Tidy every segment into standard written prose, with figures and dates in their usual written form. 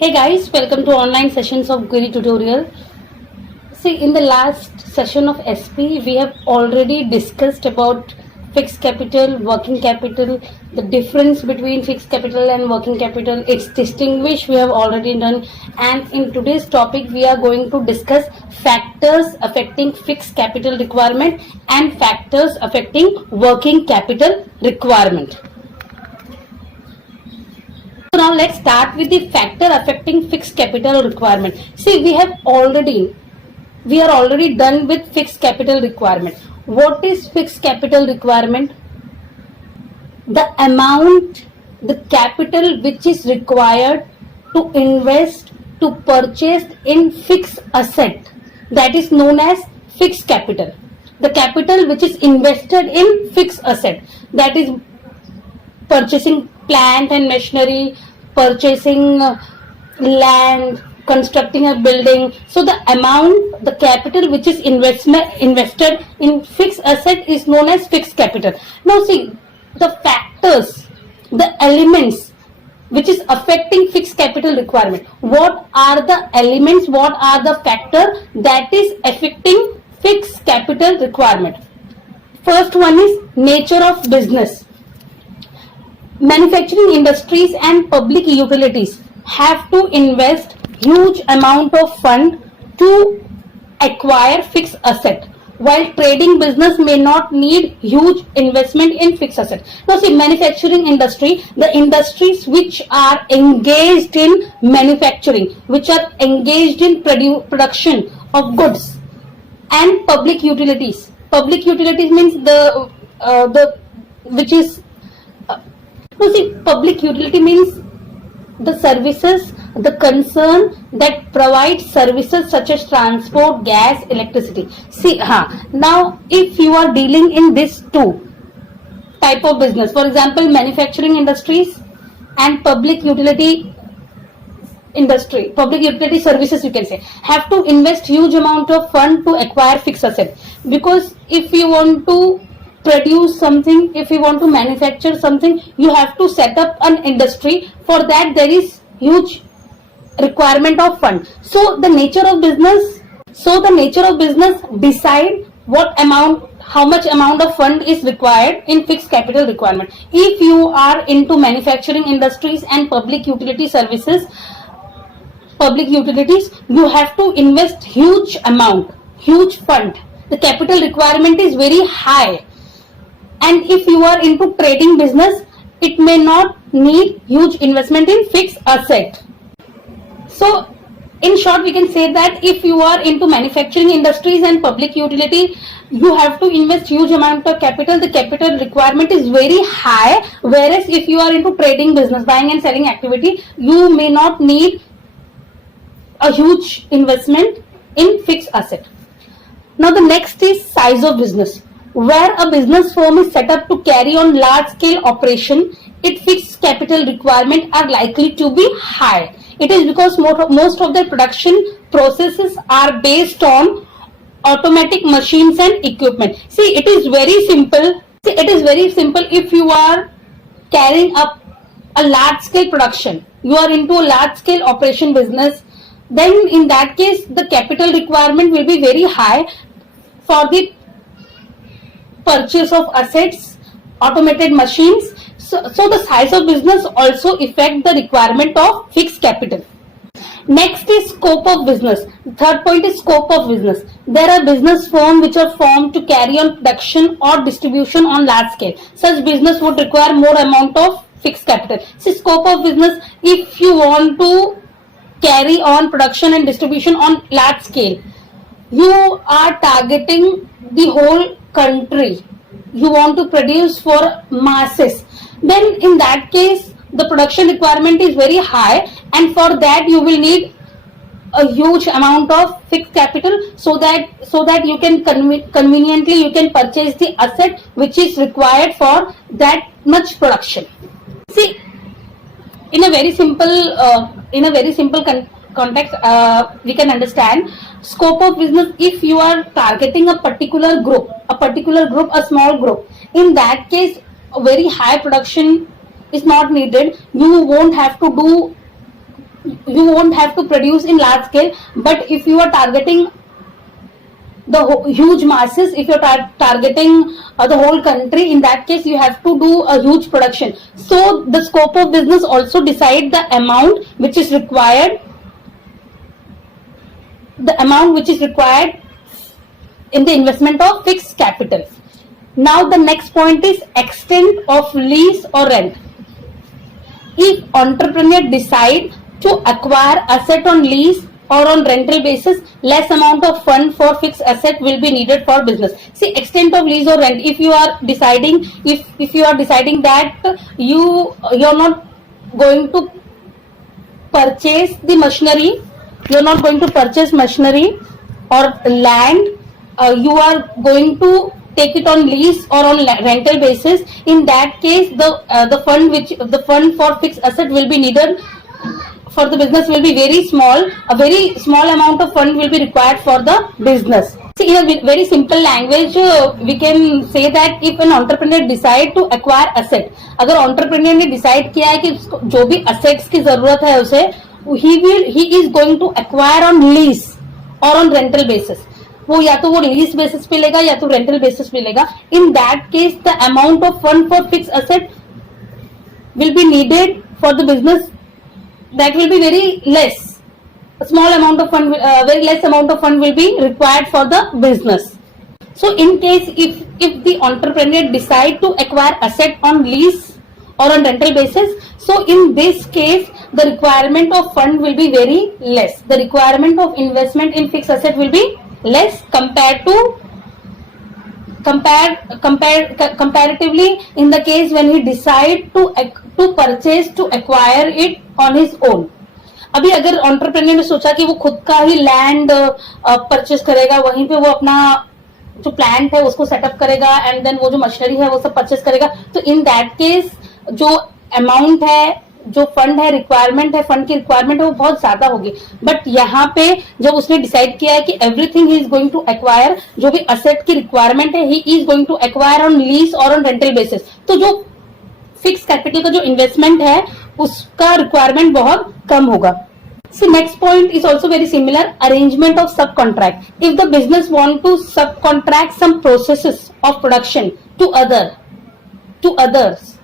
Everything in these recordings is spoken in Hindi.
Hey guys, welcome to online sessions of Guri tutorial. See, in the last session of SP, we have already discussed about fixed capital, working capital, the difference between fixed capital and working capital, its distinguish we have already done. And in today's topic, we are going to discuss factors affecting fixed capital requirement and factors affecting working capital requirement. So now let's start with the factor affecting fixed capital requirement. See, we are already done with fixed capital requirement. What is fixed capital requirement? The amount, the capital which is required to invest to purchase in fixed asset, that is known as fixed capital. The capital which is invested in fixed asset, that is purchasing plant and machinery, purchasing land, constructing a building. So the amount, the capital which is invested in fixed asset is known as fixed capital. Now see, the factors, the elements which is affecting fixed capital requirement. What are the elements, what are the factors that is affecting fixed capital requirement? First one is nature of business. Manufacturing industries and public utilities have to invest huge amount of fund to acquire fixed asset, while trading business may not need huge investment in fixed asset. Now see, manufacturing industry, the industries which are engaged in manufacturing, which are engaged in production of goods, and public utilities. Public utilities means the which is public utility means the services, the concern that provides services such as transport, gas, electricity. See, now if you are dealing in this two type of business, for example, manufacturing industries and public utility industry, public utility services, you can say, have to invest huge amount of fund to acquire fixed asset. Because if you want to produce something, if you want to manufacture something, you have to set up an industry. For that there is huge requirement of fund. So the nature of business decide what amount, how much amount of fund is required in fixed capital requirement. If you are into manufacturing industries and public utility services, public utilities, you have to invest huge amount, huge fund. The capital requirement is very high. And if you are into trading business, it may not need huge investment in fixed asset. So in short, we can say that if you are into manufacturing industries and public utility, you have to invest huge amount of capital. The capital requirement is very high. Whereas if you are into trading business, buying and selling activity, you may not need a huge investment in fixed asset. Now the next is size of business. Where a business firm is set up to carry on large scale operation, its fixed capital requirement are likely to be high. It is because most of their production processes are based on automatic machines and equipment. See, it is very simple. If you are carrying up a large scale production, you are into a large scale operation business, then in that case the capital requirement will be very high for the purchase of assets, automated machines. So the size of business also affect the requirement of fixed capital. Next is scope of business. Third point is scope of business. There are business firms which are formed to carry on production or distribution on large scale. Such business would require more amount of fixed capital. See, scope of business, if you want to carry on production and distribution on large scale, you are targeting the whole country, you want to produce for masses, then in that case the production requirement is very high, and for that you will need a huge amount of fixed capital, so that you can conveniently you can purchase the asset which is required for that much production. See, in a very simple context, we can understand scope of business. If you are targeting a particular group, a small group, in that case a very high production is not needed. You won't have to do you won't have to produce in large scale. But if you are targeting the huge masses, if you're targeting the whole country, in that case you have to do a huge production. So the scope of business also decide the amount which is required, in the investment of fixed capital. Now the next point is extent of lease or rent. If entrepreneur decide to acquire asset on lease or on rental basis, less amount of fund for fixed asset will be needed for business. See, extent of lease or rent, if you are deciding, if you are deciding that you're not going to purchase the machinery, you're not going to purchase machinery or land, you are going to take it on lease or on rental basis. In that case, the fund for fixed asset will be needed for the business will be very small. A very small amount of fund will be required for the business. See, in a very simple language, we can say that if an entrepreneur decide to acquire asset, अगर entrepreneur ने decide किया है कि जो भी assets की जरूरत है उसे, he is going to acquire on lease or on rental basis. वो या तो वो लीज बेसिस पे लेगा या तो रेंटल बेसिस पे लेगा. इन that case the amount of fund for fix asset will be needed for the business, that will be very less. A small amount of fund, very less amount of fund will be required for the business. So in case if the entrepreneur decide to acquire asset on lease or on rental basis, so in this case the requirement of fund will be very less. The requirement of investment in fixed asset will be less comparatively in the case when he decide to acquire it on his own. अभी अगर एंटरप्रेन्योर ने सोचा कि वो खुद का ही लैंड परचेस करेगा, वहीं पे वो अपना जो प्लांट है उसको सेटअप करेगा एंड देन वो जो मशीनरी है वो सब परचेस करेगा, तो इन दैट केस जो अमाउंट है, जो फंड है, रिक्वायरमेंट है, फंड की रिक्वायरमेंट है वो बहुत ज्यादा होगी. बट यहाँ पे जब उसने डिसाइड किया है कि everything he is going to acquire, जो भी असेट की रिक्वायरमेंट है he is going to acquire on lease और ऑन रेंटल बेसिस, तो जो फिक्स कैपिटल का जो इन्वेस्टमेंट है उसका रिक्वायरमेंट बहुत कम होगा. See, next point is also very similar, arrangement of subcontract. If the business want to subcontract some processes of production to others,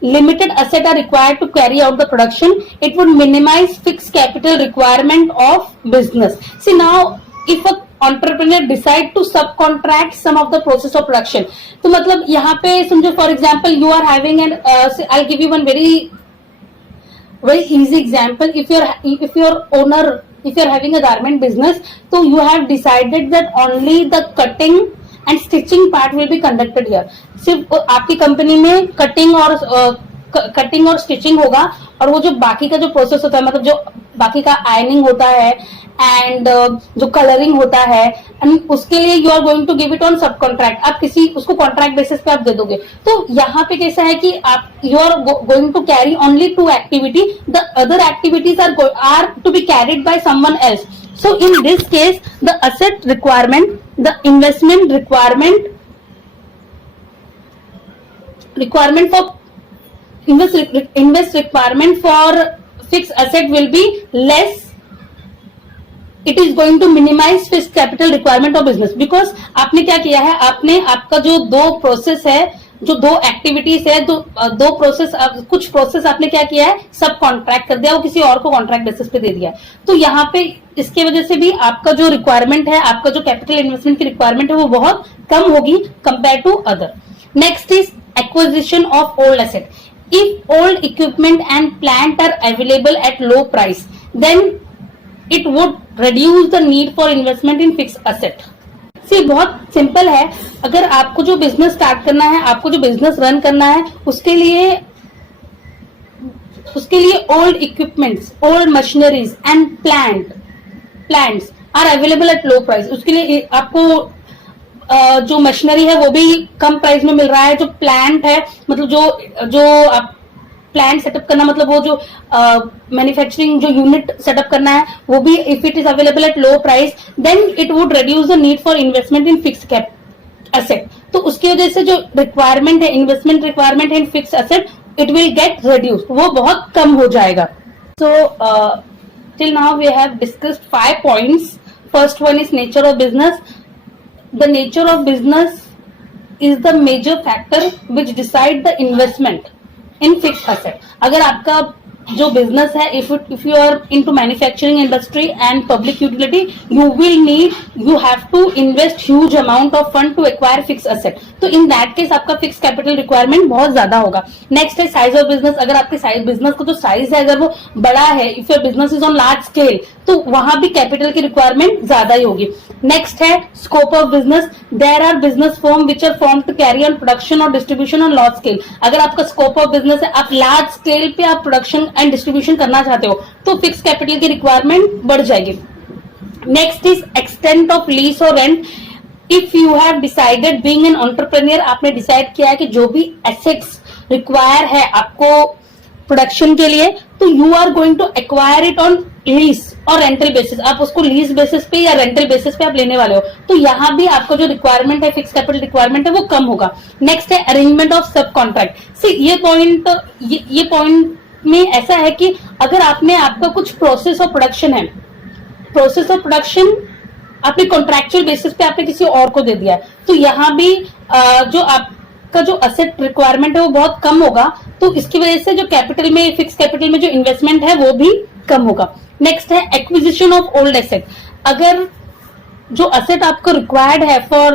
limited assets are required to carry out the production. It would minimize fixed capital requirement of business. See, now if a entrepreneur decide to subcontract some of the process of production, तो मतलब यहाँ पे समझो for example you are having an I'll give you one very easy example. If you're having a garment business, so you have decided that only the cutting and stitching part will be conducted here. सिर्फ आपकी कंपनी में कटिंग और स्टिचिंग होगा, और वो जो बाकी का जो प्रोसेस होता है, मतलब जो बाकी का आयनिंग होता है एंड जो कलरिंग होता है, एंड उसके लिए you are going to give it on subcontract. आप किसी उसको कॉन्ट्रैक्ट बेसिस पे आप दे दोगे. तो यहाँ पे कैसा है कि आप you are going to carry only 2 activity, the other activities are to be carried by someone else. So in this case, the asset requirement, the investment requirement for invest requirement for fixed asset will be less. It is going to minimize fixed capital requirement of business, because आपने क्या किया है, आपने आपका जो 2 प्रोसेस है, जो 2 एक्टिविटीज है, दो प्रोसेस, कुछ प्रोसेस आपने क्या किया है, सब कॉन्ट्रैक्ट कर दिया, वो किसी और को कॉन्ट्रैक्ट बेसिस पे दे दिया. तो यहाँ पे इसके वजह से भी आपका जो रिक्वायरमेंट है, आपका जो कैपिटल इन्वेस्टमेंट की रिक्वायरमेंट है वो बहुत कम होगी compare to other. Next is acquisition of old asset. If old equipment and plant are available at low price, then it would reduce the need for investment in fixed asset. See, बहुत सिंपल है. अगर आपको जो बिजनेस स्टार्ट करना है, आपको जो बिजनेस रन करना है, उसके लिए old equipments, old machineries and plants are available at low price. उसके लिए आपको जो मशीनरी है वो भी कम प्राइस में मिल रहा है. जो प्लांट है, मतलब जो आप प्लांट सेटअप करना, मतलब वो जो मैन्युफैक्चरिंग जो यूनिट सेटअप करना है, वो भी if it is available at low price, then it would reduce the need for investment in fixed asset. तो उसकी वजह से जो रिक्वायरमेंट है, investment requirement in fixed asset, it will get reduced, वो बहुत कम हो जाएगा. So till now we have discussed 5 points. First one is nature of business. The nature of business is the major factor which decide the investment in fixed asset. अगर आपका जो बिजनेस है, if you are into manufacturing industry and public utility, you have to invest huge amount of fund to acquire fixed asset. तो in that case आपका fixed capital requirement बहुत ज्यादा होगा. Next है size of business. अगर आपके बिजनेस का जो साइज है अगर वो बड़ा है, if your business is on large scale, तो वहां भी कैपिटल की रिक्वायरमेंट ज्यादा ही होगी. नेक्स्ट है scope of business. There are business form which are form to carry on production और डिस्ट्रीब्यूशन ऑन लार्ज स्केल. अगर आपका स्कोप ऑफ बिजनेस है, आप लार्ज स्केल पे आप प्रोडक्शन एंड डिस्ट्रीब्यूशन करना चाहते हो, तो फिक्स कैपिटल की रिक्वायरमेंट बढ़ जाएगी. Next is extent of lease और rent. If you have decided being an entrepreneur, आपने डिसाइड किया है कि जो भी एसेट्स रिक्वायर है आपको प्रोडक्शन के लिए, तो you are going to acquire it on lease और रेंटल बेसिस. आप उसको लीज बेसिस पे या रेंटल बेसिस पे आप लेने वाले हो, तो यहाँ भी आपका जो रिक्वायरमेंट है, फिक्स कैपिटल रिक्वायरमेंट है, वो कम होगा. नेक्स्ट है अरेंजमेंट ऑफ सब कॉन्ट्रैक्ट. सी ये पॉइंट में ऐसा है कि अगर आपने आपका कुछ प्रोसेस ऑफ प्रोडक्शन है, प्रोसेस ऑफ प्रोडक्शन आपने कॉन्ट्रैक्चुअल बेसिस पे आपने किसी और को दे दिया है, तो यहाँ भी जो आपका जो असेट रिक्वायरमेंट है वो बहुत कम होगा. तो इसकी वजह से जो कैपिटल में, फिक्स कैपिटल में जो इन्वेस्टमेंट है वो भी कम होगा. नेक्स्ट है एक्विजिशन ऑफ ओल्ड एसेट. अगर जो असेट आपको रिक्वायर्ड है for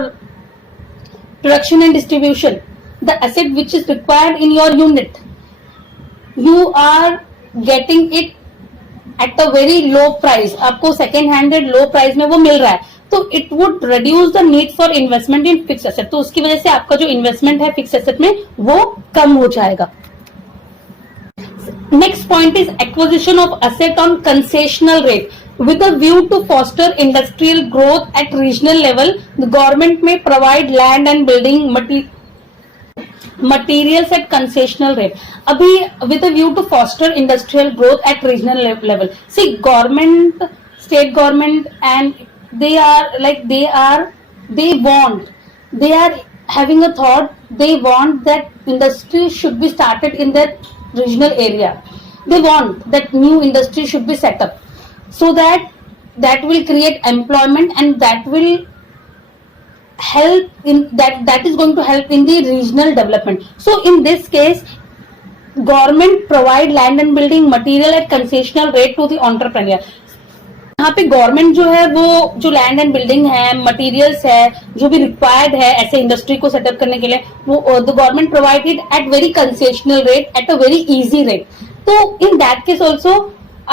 production and distribution, the asset which is required in your unit, you are getting it at a very low price. आपको सेकेंड हैंडेड लो प्राइस में वो मिल रहा है, तो it would reduce the need for investment in fix asset. तो उसकी वजह से आपका जो इन्वेस्टमेंट है फिक्स एसेट में वो कम हो जाएगा. Next point is acquisition of asset on concessional rate. With a view to foster industrial growth at regional level, the government may provide land and building materials at concessional rate. Abhi, with a view to foster industrial growth at regional level. See, government, state government, and they are having a thought. They want that industry should be started in that regional area. They want that new industry should be set up, so that will create employment, and that will help in that is going to help in the regional development. So in this case, government provide land and building material at concessional rate to the entrepreneur. यहाँ पे गवर्नमेंट जो है वो जो लैंड एंड बिल्डिंग है, मटेरियल्स है, जो भी रिक्वायर्ड है ऐसे इंडस्ट्री को सेटअप करने के लिए, वो the government provide it at very concessional rate, eight a very easy rate. तो इन दैट केस ऑल्सो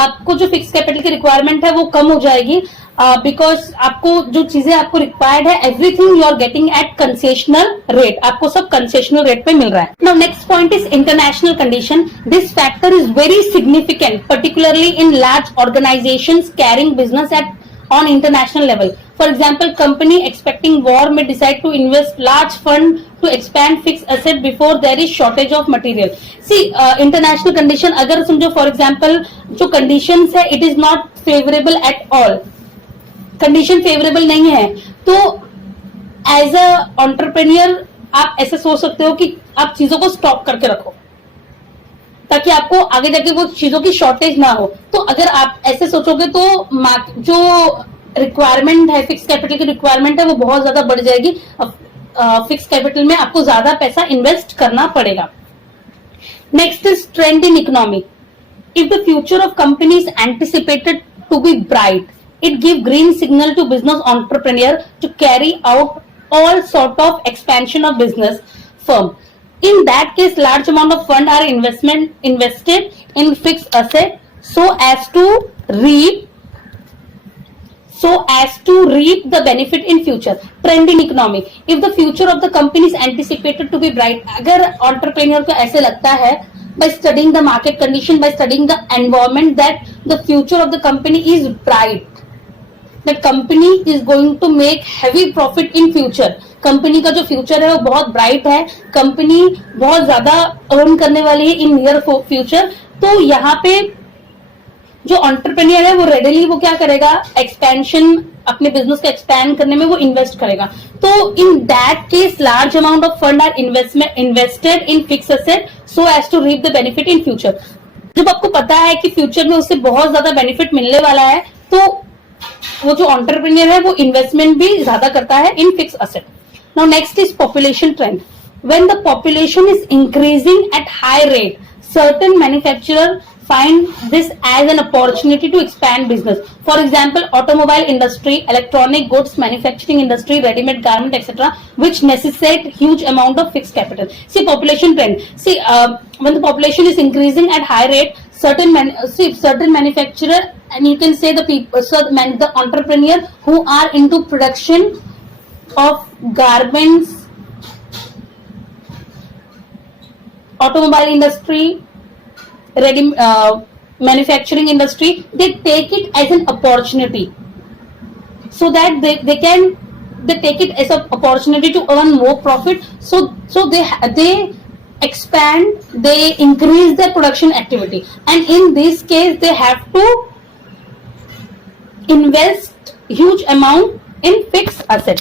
आपको जो फिक्स कैपिटल की रिक्वायरमेंट है वो कम हो जाएगी, बिकॉज आपको जो चीजें आपको रिक्वायर्ड है, everything you are getting at concessional rate. आपको सब कंसेशनल रेट पे मिल रहा है. Now next point is international condition. This factor is very significant, particularly in large organisations carrying business at on international level. For example, company expecting war may decide to invest large fund to expand fixed asset before there is shortage of material. See, international condition अगर समझो for example जो conditions है it is not favorable at all, condition favorable नहीं है, तो as a entrepreneur आप ऐसे सोच सकते हो कि आप चीजों को स्टॉक करके रखो ताकि आपको आगे जाके वो चीजों की शॉर्टेज ना हो. तो अगर आप ऐसे सोचोगे तो जो रिक्वायरमेंट है, फिक्स कैपिटल की रिक्वायरमेंट है, वो बहुत ज्यादा बढ़ जाएगी. फिक्स कैपिटल में आपको ज्यादा पैसा इन्वेस्ट करना पड़ेगा. Next is trend in economy. If the future of company is anticipated to be bright, it give green signal to business entrepreneur to carry out all sort of expansion of business firm. In that case, large amount of fund are invested in fixed asset so as to reap the benefit in future. Trend in economy. If the future of the company is anticipated to be bright, अगर entrepreneur को ऐसे लगता है by studying the market condition, by studying the environment, that the future of the company is bright, that company is going to make heavy profit in future. Company का जो फ्यूचर है वो बहुत ब्राइट है, कंपनी बहुत ज्यादा अर्न करने वाली है इन नियर फ्यूचर. तो यहाँ पे जो एंटरप्रेन्योर है वो रेडिली वो क्या करेगा, एक्सपेंशन, अपने बिजनेस को एक्सपैंड करने में वो इन्वेस्ट करेगा. तो in that case large amount of fund are invested in fix asset so as to reap the benefit in future. जब आपको पता है कि फ्यूचर में उससे बहुत ज्यादा बेनिफिट मिलने वाला है, तो वो जो एंटरप्रेन्योर है वो इन्वेस्टमेंट भी ज्यादा करता है in fix asset. Now next is population trend. When the population is increasing at high rate, certain manufacturer find this as an opportunity to expand business. For example, automobile industry, electronic goods manufacturing industry, ready-made garment, etc., which necessitate huge amount of fixed capital. See, population trend. See, when the population is increasing at high rate, certain manufacturer, and you can say the people, the entrepreneur who are into production of garments, automobile industry, ready manufacturing industry, they take it as an opportunity, so that they take it as an opportunity to earn more profit. So they expand, they increase their production activity, and in this case they have to invest huge amount in fixed asset.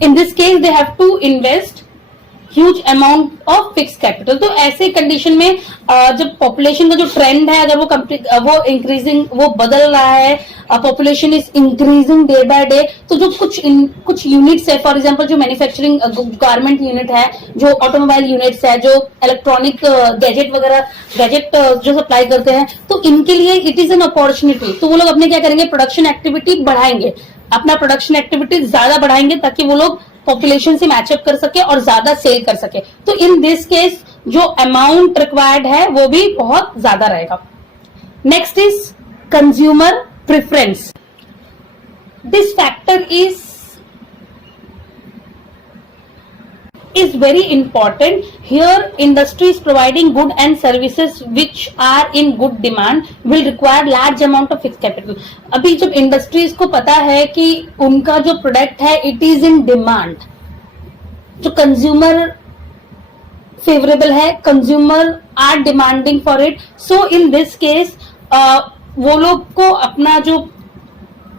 In this case they have to invest huge amount of fix capital. तो ऐसे कंडीशन में जब पॉपुलेशन का जो ट्रेंड है, अगर वो इंक्रीजिंग, वो बदल रहा है, population is increasing day by day, तो जो कुछ यूनिट्स है, फॉर एग्जांपल जो मैन्युफैक्चरिंग गारमेंट यूनिट है, जो ऑटोमोबाइल यूनिट्स है, जो इलेक्ट्रॉनिक गैजेट जो सप्लाई करते हैं, तो इनके लिए इट इज एन अपॉर्चुनिटी. तो वो लोग अपने क्या करेंगे, प्रोडक्शन एक्टिविटी बढ़ाएंगे, अपना प्रोडक्शन एक्टिविटी ज्यादा बढ़ाएंगे, ताकि वो लोग पॉपुलेशन से मैचअप कर सके और ज्यादा सेल कर सके. तो इन दिस केस जो अमाउंट रिक्वायर्ड है वो भी बहुत ज्यादा रहेगा. Next is consumer preference. This factor is very important. Here industry is providing good and services which are in good demand will require large amount of fixed capital. अभी जब इंडस्ट्रीज को पता है कि उनका जो प्रोडक्ट है इट इज इन डिमांड, जो कंज्यूमर फेवरेबल है, consumer are demanding for it, so in this case वो लोग को अपना जो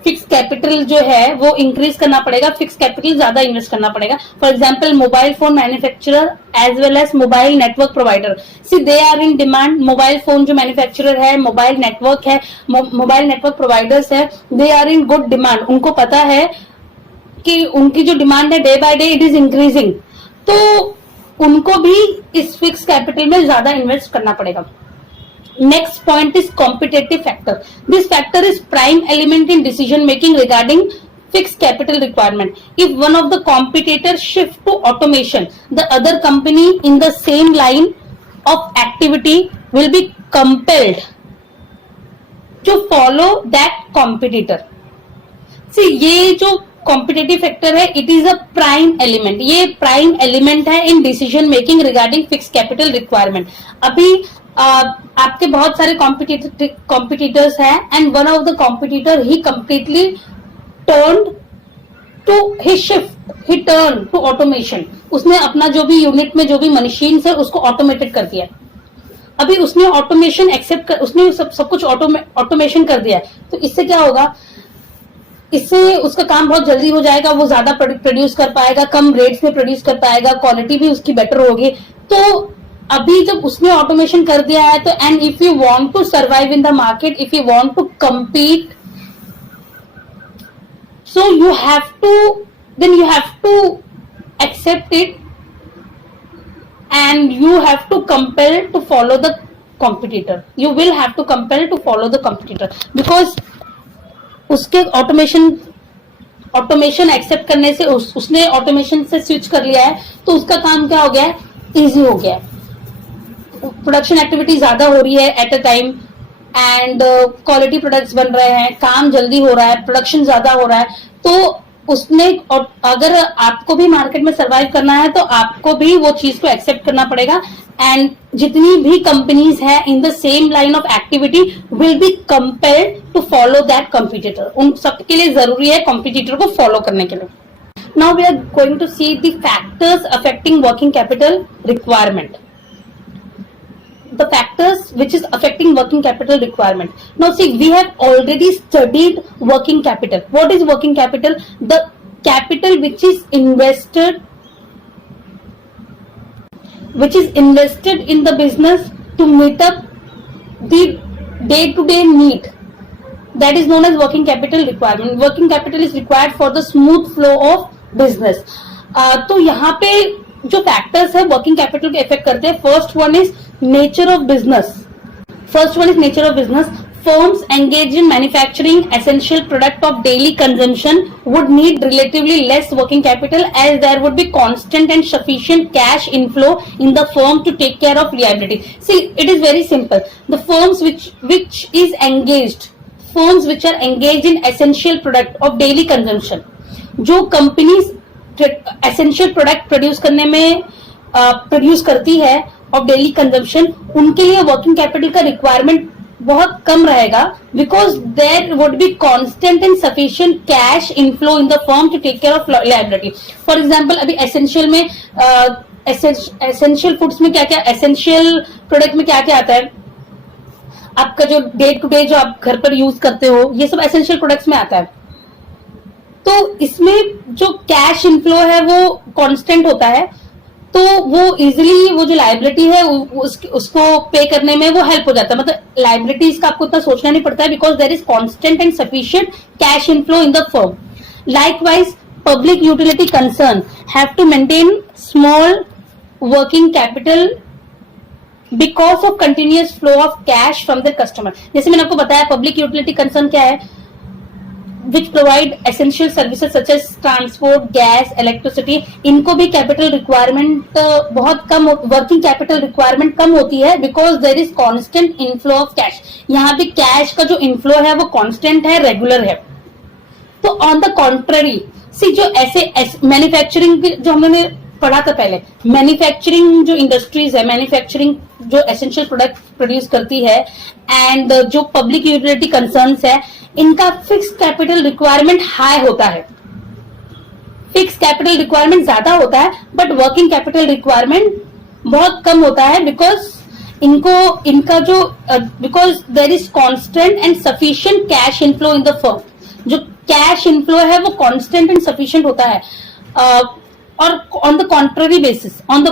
फिक्स कैपिटल जो है वो इंक्रीज करना पड़ेगा, फिक्स कैपिटल ज्यादा इन्वेस्ट करना पड़ेगा. For example mobile phone manufacturer as well as mobile network provider, see they are in demand. Mobile phone जो मैन्युफैक्चरर है, मोबाइल नेटवर्क है, मोबाइल नेटवर्क प्रोवाइडर्स है, they are in good demand. उनको पता है कि उनकी जो डिमांड है day by day it is increasing, तो उनको भी इस फिक्स कैपिटल में ज्यादा इन्वेस्ट करना पड़ेगा. Next point is competitive factor. This factor is prime element in decision making regarding fixed capital requirement. If one of the competitors shift to automation, the other company in the same line of activity will be compelled to follow that competitor. See, ये जो कॉम्पिटेटिव फैक्टर है it is a prime element. ये प्राइम एलिमेंट है in decision making regarding fix capital requirement. अभी आपके बहुत सारे कॉम्पिटिटर्स हैं and one of the competitor ही कंप्लीटली टर्न टू ऑटोमेशन. उसने अपना जो भी यूनिट में जो भी मशीन है उसको ऑटोमेटेड कर दिया. अभी उसने ऑटोमेशन एक्सेप्ट कर, उसने सब कुछ ऑटोमेशन कर दिया. तो इससे क्या होगा, इससे उसका काम बहुत जल्दी हो जाएगा, वो ज्यादा प्रोड्यूस कर पाएगा, कम रेट्स में प्रोड्यूस कर पाएगा, क्वालिटी भी उसकी बेटर होगी. तो अभी जब उसने ऑटोमेशन कर दिया है, तो and if you want to survive in the market, if you want to compete, so you have to accept it and you have to compel to follow the competitor. You will have to compel to follow the competitor because उसके ऑटोमेशन एक्सेप्ट करने से उसने ऑटोमेशन से स्विच कर लिया है, तो उसका काम क्या हो गया है, इजी हो गया है. प्रोडक्शन एक्टिविटी ज्यादा हो रही है at a time and quality products बन रहे हैं, काम जल्दी हो रहा है, प्रोडक्शन ज्यादा हो रहा है. तो उसने, और अगर आपको भी मार्केट में सर्वाइव करना है तो आपको भी वो चीज को एक्सेप्ट करना पड़ेगा. एंड जितनी भी कंपनीज है in the same line of activity will be compelled to follow that competitor. उन सबके लिए जरूरी है कॉम्पिटिटर को फॉलो करने के लिए. Now we are going to see the factors affecting working capital requirement. The factors which is affecting working capital requirement. Now see, we have already studied working capital. What is working capital? The capital which is invested which is invested in the business to meet up the day-to-day need. That is known as working capital requirement. Working capital is required for the smooth flow of business. तो यहाँ पे जो फैक्टर्स है वर्किंग कैपिटल के इफेक्ट करते हैं, first one is nature of business. Firms engaged in manufacturing essential product of daily consumption would need relatively less working capital, as there would be constant and sufficient cash inflow in the firm to take care of liability. See, it is very simple. The firms which are engaged in essential product of daily consumption, जो कंपनीज एसेंशियल प्रोडक्ट प्रोड्यूस करती है ऑफ डेली कंजम्पशन, उनके लिए वर्किंग कैपिटल का रिक्वायरमेंट बहुत कम रहेगा, because there would be constant and sufficient cash inflow in the firm to take care of liability. For example, अभी एसेंशियल में एसेंशियल फूड्स में क्या क्या, एसेंशियल प्रोडक्ट में क्या क्या आता है, आपका जो डे टू डे जो आप घर पर यूज करते हो, ये सब एसेंशियल प्रोडक्ट्स में आता है. तो इसमें जो कैश इनफ्लो है वो कांस्टेंट होता है, तो वो इजिली वो जो लायबिलिटी है उसको पे करने में वो हेल्प हो जाता है. मतलब लायबिलिटीज का आपको इतना सोचना नहीं पड़ता है, because there is constant and sufficient cash inflow in the firm. Likewise public utility concern have to maintain small working capital because of continuous flow of cash from the customer. जैसे मैंने आपको बताया, पब्लिक यूटिलिटी कंसर्न क्या है, which provide essential services such as transport, gas, electricity. इनको भी कैपिटल रिक्वायरमेंट बहुत कम, वर्किंग कैपिटल रिक्वायरमेंट कम होती है, because there is constant inflow of cash. यहाँ पे कैश का जो इनफ्लो है वो कांस्टेंट है, रेगुलर है. तो ऑन द कॉन्ट्ररी, सी जो ऐसे मैन्युफैक्चरिंग जो हमने पढ़ा था पहले, मैन्युफैक्चरिंग जो इंडस्ट्रीज है, मैन्युफैक्चरिंग जो एसेंशियल प्रोडक्ट प्रोड्यूस करती है, एंड जो पब्लिक यूटिलिटी कंसर्न्स है, इनका फिक्स कैपिटल रिक्वायरमेंट हाई होता है, फिक्स कैपिटल रिक्वायरमेंट ज्यादा होता है, बट वर्किंग कैपिटल रिक्वायरमेंट बहुत कम होता है, because there is constant and sufficient cash inflow in the firm. जो कैश इनफ्लो है वो कांस्टेंट एंड सफिशिएंट होता है. और on the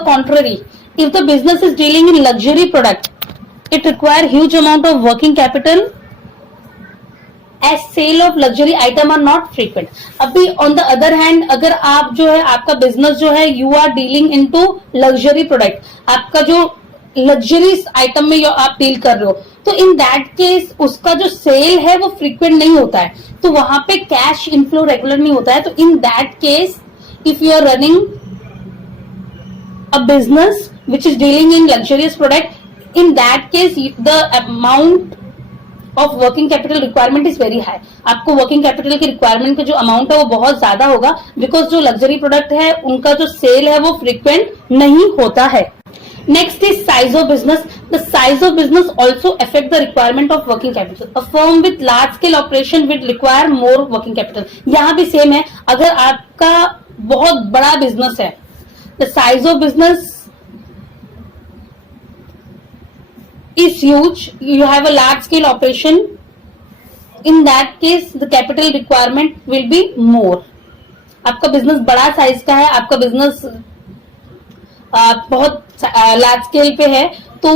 contrary, if the business is dealing in luxury product, it require huge amount of working capital, as sale of luxury item are not frequent. अभी on the other hand, अगर आप जो है, आपका बिजनेस जो है, you are dealing into luxury product, आपका जो लग्जरी आइटम में आप डील कर रहे हो, तो इन दैट केस उसका जो सेल है वो फ्रीक्वेंट नहीं होता है, तो वहां पे कैश इनफ्लो रेगुलर नहीं होता है. तो in that case, if you are running a business which is dealing in luxurious product, in that case the amount of working capital requirement is very high. आपको working capital की requirement का जो amount है वो बहुत ज्यादा होगा, because जो luxury product है उनका जो sale है वो frequent नहीं होता है. Next is size of business. The size of business also affect the requirement of working capital. A firm with large scale operation will require more working capital. यहाँ भी same है, अगर आपका बहुत बड़ा बिजनेस है, the size of business is huge, you have a large scale operation, in that case the capital requirement will be more. आपका बिजनेस बड़ा साइज का है, आपका बिजनेस बहुत लार्ज स्केल पे है, तो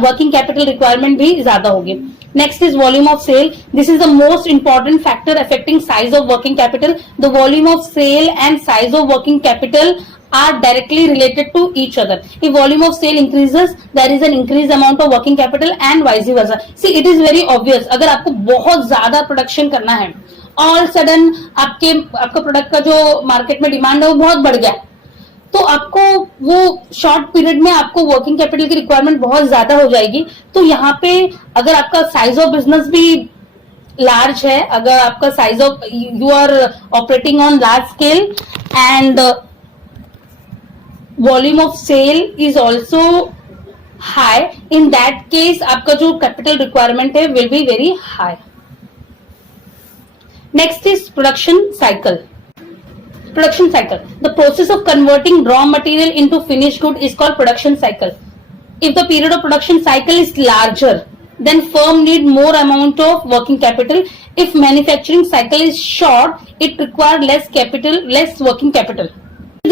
वर्किंग कैपिटल रिक्वायरमेंट भी ज्यादा होगी. Next is volume of sale. This is the most important factor affecting size of working capital. The volume of sale and size of working capital are directly related to each other. If volume of sale increases, there is an increased amount of working capital and vice versa. See, it is very obvious. अगर आपको बहुत ज्यादा प्रोडक्शन करना है, ऑल सडन आपका प्रोडक्ट का जो मार्केट में डिमांड है वो बहुत बढ़ गया, तो आपको वो शॉर्ट पीरियड में आपको वर्किंग कैपिटल की रिक्वायरमेंट बहुत ज्यादा हो जाएगी. तो यहाँ पे अगर आपका साइज ऑफ बिजनेस भी लार्ज है, अगर आपका size of, you are operating on large scale and volume of sale is also high, in that case आपका जो कैपिटल रिक्वायरमेंट है will be very high. Next is production cycle. Production cycle. The process of converting raw material into finished good is called production cycle. If the period of production cycle is larger, then firm need more amount of working capital. If manufacturing cycle is short, it requires less working capital.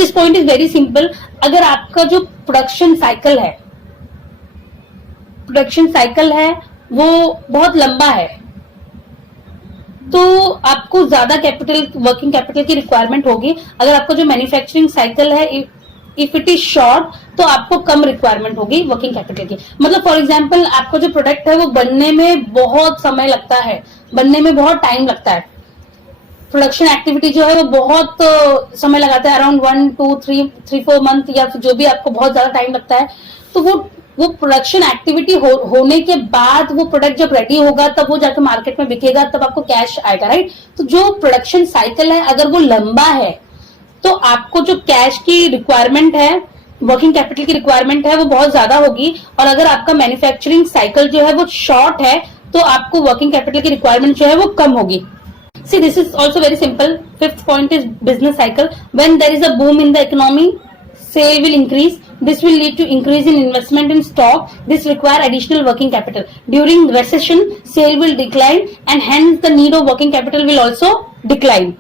This point is very simple. अगर आपका जो प्रोडक्शन साइकिल है वो बहुत लंबा है, तो आपको ज्यादा कैपिटल, वर्किंग कैपिटल की रिक्वायरमेंट होगी. अगर आपका जो मैन्युफैक्चरिंग साइकिल है इफ इट इज शॉर्ट, तो आपको कम रिक्वायरमेंट होगी वर्किंग कैपिटल की. मतलब फॉर एग्जांपल आपका जो प्रोडक्ट है वो बनने में बहुत समय लगता है, बनने में बहुत टाइम लगता है. प्रोडक्शन एक्टिविटी जो है वो बहुत समय लगाता है, अराउंड 1 2 3 4 मंथ, या फिर जो भी आपको बहुत ज्यादा टाइम लगता है. तो वो प्रोडक्शन एक्टिविटी होने के बाद वो प्रोडक्ट जब रेडी होगा तब वो जाकर मार्केट में बिकेगा, तब आपको कैश आएगा, राइट. तो जो प्रोडक्शन साइकिल है अगर वो लंबा है तो आपको जो कैश की रिक्वायरमेंट है, वर्किंग कैपिटल की रिक्वायरमेंट है वो बहुत ज्यादा होगी. और अगर आपका मैन्युफैक्चरिंग साइकिल जो है वो शॉर्ट है तो आपको वर्किंग कैपिटल की रिक्वायरमेंट जो है वो कम होगी. See, this is also very simple. Fifth point is business cycle. When there is a boom in the economy, sale will increase. This will lead to increase in investment in stock. This require additional working capital. During recession, sale will decline and hence the need of working capital will also decline.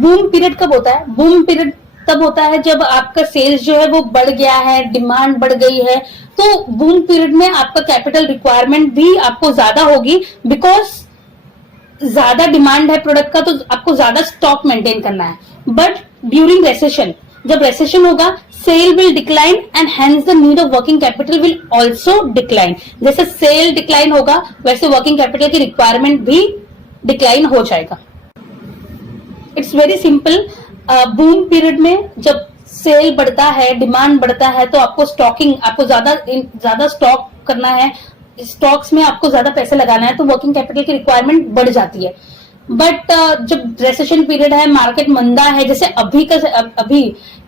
Boom period कब होता है? Boom period तब होता है जब आपका सेल्स जो है वो बढ़ गया है, डिमांड बढ़ गई है. तो बूम पीरियड में आपका कैपिटल रिक्वायरमेंट भी आपको ज्यादा होगी, बिकॉज ज्यादा डिमांड है प्रोडक्ट का, तो आपको ज्यादा स्टॉक मेंटेन करना है. बट ड्यूरिंग रेसेशन, जब रेसेशन होगा, sale will decline and hence the need of working capital will also decline. जैसे सेल डिक्लाइन होगा वैसे वर्किंग कैपिटल की रिक्वायरमेंट भी डिक्लाइन हो जाएगा. It's very simple. Boom period में जब सेल बढ़ता है, डिमांड बढ़ता है, तो आपको स्टॉकिंग, आपको ज्यादा स्टॉक करना है, स्टॉक्स में आपको ज्यादा पैसे लगाना है, तो वर्किंग कैपिटल की रिक्वायरमेंट बढ़ जाती है. बट जब रेसेशन पीरियड है, मार्केट मंदा है, जैसे अभी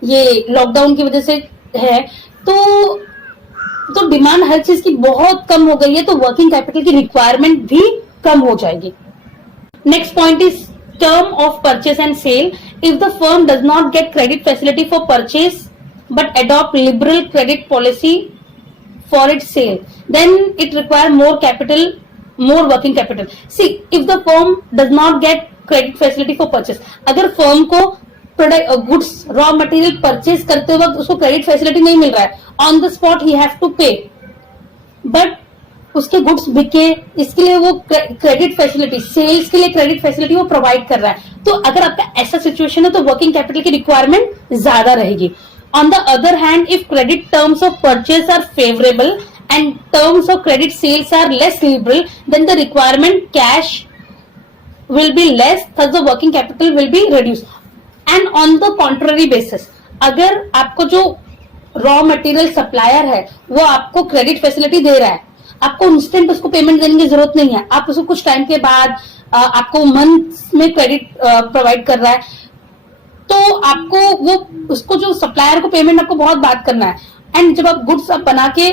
ये लॉकडाउन की वजह से है, तो डिमांड हर चीज की बहुत कम हो गई है, तो वर्किंग कैपिटल की रिक्वायरमेंट भी कम हो जाएगी. Next point is term of purchase and sale. If the firm does not get credit facility for purchase but adopt liberal credit policy for its sale, then it require more capital, more working capital. See, if the firm does not get credit facility for purchase, अगर firm को product, goods, raw material purchase करते वक्त उसको क्रेडिट फैसिलिटी नहीं मिल रहा है, ऑन द स्पॉट ही हैव टू पे, बट उसके गुड्स बिके, इसके लिए वो क्रेडिट फैसिलिटी, सेल्स के लिए क्रेडिट फैसिलिटी वो प्रोवाइड कर रहा है. तो अगर आपका ऐसा सिचुएशन है तो वर्किंग कैपिटल की रिक्वायरमेंट ज्यादा रहेगी. On the other hand, if credit terms of purchase are favourable and terms of credit sales are less liberal, then the requirement cash will be less, thus the working capital will be reduced. And on the contrary basis, अगर आपको जो रॉ मटेरियल सप्लायर है वो आपको क्रेडिट फैसिलिटी दे रहा है, आपको इंस्टेंट उसको पेमेंट देने की जरूरत नहीं है, आप उसको कुछ टाइम के बाद आपको मंथ में क्रेडिट प्रोवाइड कर रहा है, तो आपको वो उसको जो सप्लायर को पेमेंट आपको बहुत बात करना है. एंड जब आप गुड्स आप बना के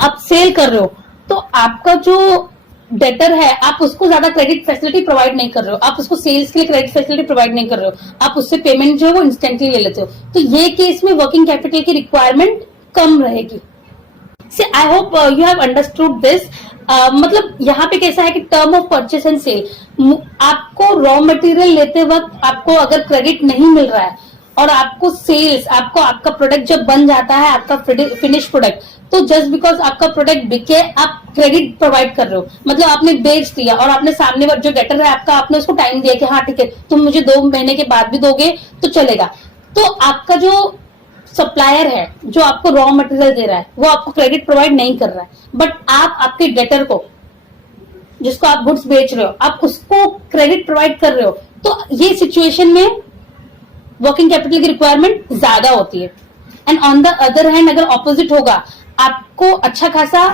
आप सेल कर रहे हो, तो आपका जो डेटर है आप उसको ज्यादा क्रेडिट फैसिलिटी प्रोवाइड नहीं कर रहे हो, आप उसको सेल्स के लिए क्रेडिट फैसिलिटी प्रोवाइड नहीं कर रहे हो, आप उससे पेमेंट जो है वो इंस्टेंटली ले लेते हो. तो ये केस में वर्किंग कैपिटल की रिक्वायरमेंट कम रहेगी. See, I hope you have understood this. मतलब यहाँ पे कैसा है कि term of purchase and sale, आपको रॉ मटेरियल लेते वक्त आपको अगर क्रेडिट नहीं मिल रहा है और आपको सेल्स, आपको आपका प्रोडक्ट जब बन जाता है, आपका फिनिश प्रोडक्ट, तो जस्ट बिकॉज आपका प्रोडक्ट बिके आप क्रेडिट प्रोवाइड कर रहे हो, मतलब आपने बेच दिया और आपने सामने जो डेटर है आपका, आपने उसको टाइम दिया कि हाँ ठीक है तुम मुझे 2 महीने के बाद भी दोगे तो चलेगा. तो आपका जो सप्लायर है जो आपको रॉ मटेरियल दे रहा है वो आपको क्रेडिट प्रोवाइड नहीं कर रहा है, बट आप आपके डेटर को, जिसको आप गुड्स बेच रहे हो, आप उसको क्रेडिट प्रोवाइड कर रहे हो, तो ये सिचुएशन में वर्किंग कैपिटल की रिक्वायरमेंट ज्यादा होती है. And on the other hand, अगर ऑपोजिट होगा, आपको अच्छा खासा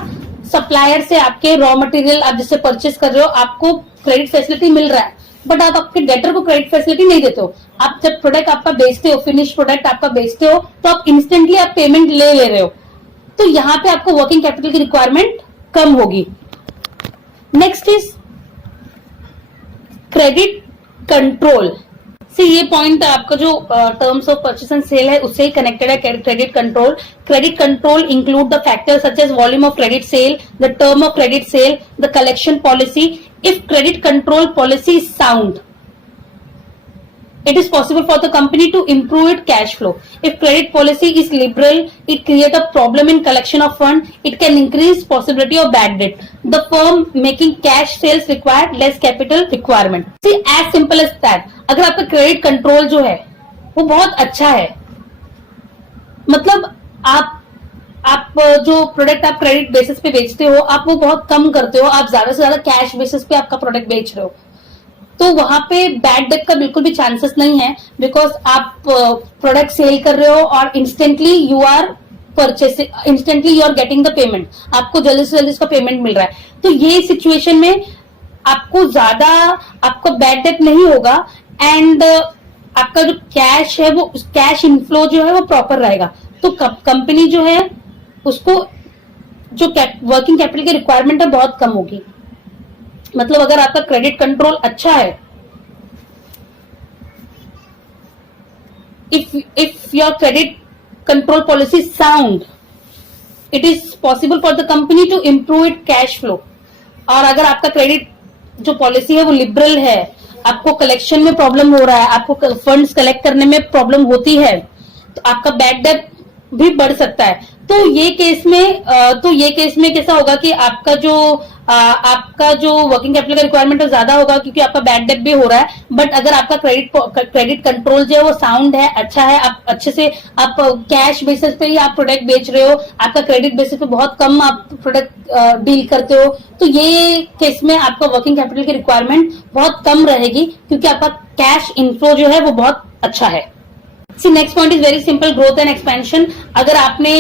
सप्लायर से आपके रॉ मटेरियल आप जिससे परचेस कर रहे हो आपको क्रेडिट फैसिलिटी मिल रहा है, बट आप आपके डेटर को क्रेडिट फैसिलिटी नहीं देते हो. आप जब प्रोडक्ट आपका बेचते हो, फिनिश प्रोडक्ट आपका बेचते हो, तो आप इंस्टेंटली आप पेमेंट ले रहे हो, तो यहाँ पे आपको वर्किंग कैपिटल की रिक्वायरमेंट कम होगी. Next is credit control. ये पॉइंट आपका जो terms of purchase and sale है उससे ही कनेक्टेड है. Credit control. Credit control include the factors such as volume of credit sale, the term of credit sale, the collection policy. If credit control policy is sound, It is possible for the company to improve its cash flow. If credit policy is liberal, it creates a problem in collection of fund. It can increase possibility of bad debt. The firm making cash sales require less capital requirement. See, as simple as that. अगर आपका क्रेडिट कंट्रोल जो है वो बहुत अच्छा है, मतलब आप जो प्रोडक्ट आप क्रेडिट बेसिस पे बेचते हो आप वो बहुत कम करते हो, आप ज्यादा से ज्यादा कैश बेसिस पे आपका प्रोडक्ट बेच रहे हो, तो वहां पे बैड डेट का बिल्कुल भी चांसेस नहीं है, बिकॉज आप प्रोडक्ट सेल कर रहे हो और instantly you are getting the payment, आपको जल्दी से जल्दी उसका पेमेंट मिल रहा है. तो ये सिचुएशन में आपको ज्यादा आपका बैड डेट नहीं होगा एंड आपका जो कैश है वो कैश इनफ्लो जो है वो प्रॉपर रहेगा. तो कंपनी जो है उसको जो वर्किंग कैपिटल की रिक्वायरमेंट है बहुत कम होगी. मतलब अगर आपका क्रेडिट कंट्रोल अच्छा है, if your credit control policy sound, it is possible for the company to improve it cash flow. और अगर आपका क्रेडिट जो पॉलिसी है वो लिबरल है, आपको कलेक्शन में प्रॉब्लम हो रहा है, आपको फंड्स कलेक्ट करने में प्रॉब्लम होती है, तो आपका बैड डेट भी बढ़ सकता है. तो ये केस में कैसा होगा कि आपका जो वर्किंग कैपिटल का रिक्वायरमेंट है ज्यादा होगा क्योंकि आपका बैड डेट भी हो रहा है. बट अगर आपका क्रेडिट कंट्रोल जो है वो साउंड है, अच्छा है, आप अच्छे से आप कैश बेसिस पे ही आप प्रोडक्ट बेच रहे हो, आपका क्रेडिट बेसिस पे बहुत कम आप प्रोडक्ट डील करते हो, तो ये केस में आपका वर्किंग कैपिटल की रिक्वायरमेंट बहुत कम रहेगी क्योंकि आपका कैश इनफ्लो जो है वो बहुत अच्छा है. See, next point is very simple, growth and expansion. अगर आपने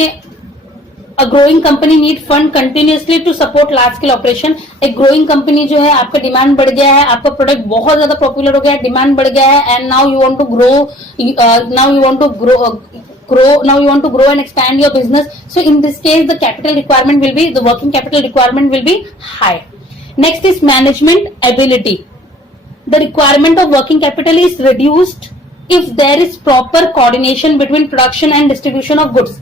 a growing company need fund continuously to support large scale operation. एक growing company जो है आपका डिमांड बढ़ गया है, आपका प्रोडक्ट बहुत ज्यादा पॉपुलर हो गया है, डिमांड बढ़ गया है and now you want to grow and expand your business. So in this case the working capital requirement will be high. Next is management ability. The requirement of working capital is reduced if there is proper coordination between production and distribution of goods.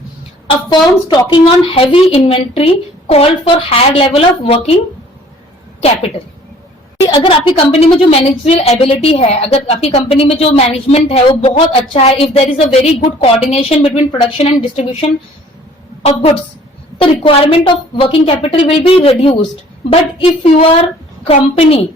A firm stocking on heavy inventory called for higher level of working capital. अगर आपकी कंपनी में जो मैनेजरियल एबिलिटी है, अगर आपकी कंपनी में जो मैनेजमेंट है वो बहुत अच्छा है, if there is a very good coordination between production and distribution of goods, the requirement of working capital will be reduced. But if your company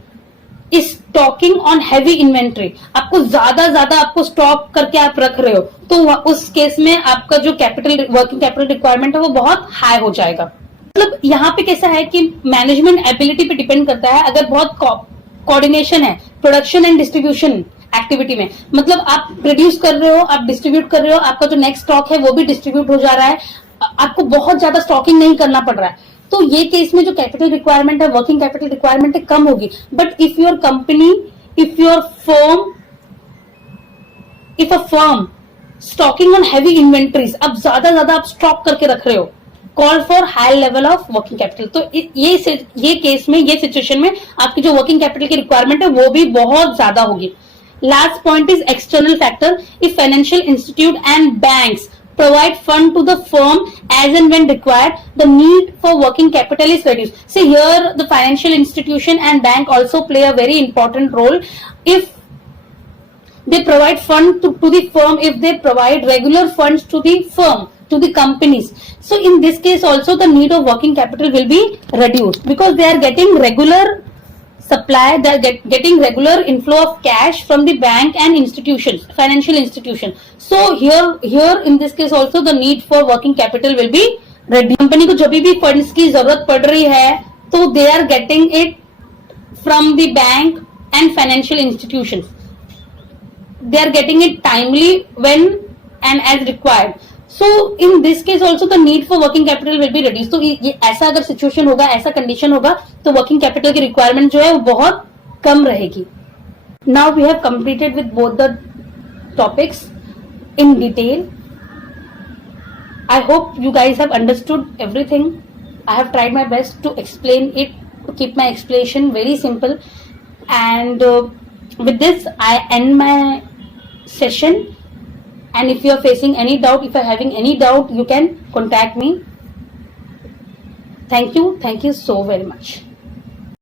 stocking on heavy inventory, आपको ज्यादा आपको स्टॉक करके आप रख रहे हो, तो उस केस में आपका जो वर्किंग कैपिटल रिक्वायरमेंट है वो बहुत हाई हो जाएगा. मतलब यहाँ पे कैसा है कि मैनेजमेंट एबिलिटी पे डिपेंड करता है. अगर बहुत कोऑर्डिनेशन है प्रोडक्शन एंड डिस्ट्रीब्यूशन एक्टिविटी में, मतलब आप प्रोड्यूस कर रहे हो, आप डिस्ट्रीब्यूट कर रहे हो, आपका जो नेक्स्ट स्टॉक है वो भी डिस्ट्रीब्यूट हो जा रहा है, आपको बहुत ज्यादा स्टॉकिंग नहीं करना पड़ रहा है, तो ये केस में जो कैपिटल रिक्वायरमेंट है, वर्किंग कैपिटल रिक्वायरमेंट है, कम होगी. But if a firm stocking on heavy inventories, अब ज्यादा आप स्टॉक करके रख रहे हो, call for high level of working capital. तो ये केस में, ये सिचुएशन में आपकी जो वर्किंग कैपिटल की रिक्वायरमेंट है वो भी बहुत ज्यादा होगी. Last point is external factor. If financial institute and banks provide fund to the firm as and when required, the need for working capital is reduced. See, here the financial institution and bank also play a very important role. If they provide fund to the firm, if they provide regular funds to the firm, to the companies, so in this case also the need of working capital will be reduced because they are getting regular supply, they are getting regular inflow of cash from the bank and institutions, financial institution. So here in this case also the need for working capital will be reduced. Company को जब भी फंड्स की जरूरत पड़ रही है तो they are getting it from the bank and financial institutions. They are getting it timely when and as required. So in this case also the need for working capital will be reduced. तो ये ऐसा अगर सिचुएशन होगा, ऐसा कंडीशन होगा तो वर्किंग कैपिटल की रिक्वायरमेंट जो है वो बहुत कम रहेगी. Now we have completed with both the topics in detail. I hope you guys have understood everything. I have tried my best to explain it, to keep my explanation very simple. And with this I end my session. And if you are facing any doubt, if you are having any doubt, you can contact me. Thank you so very much.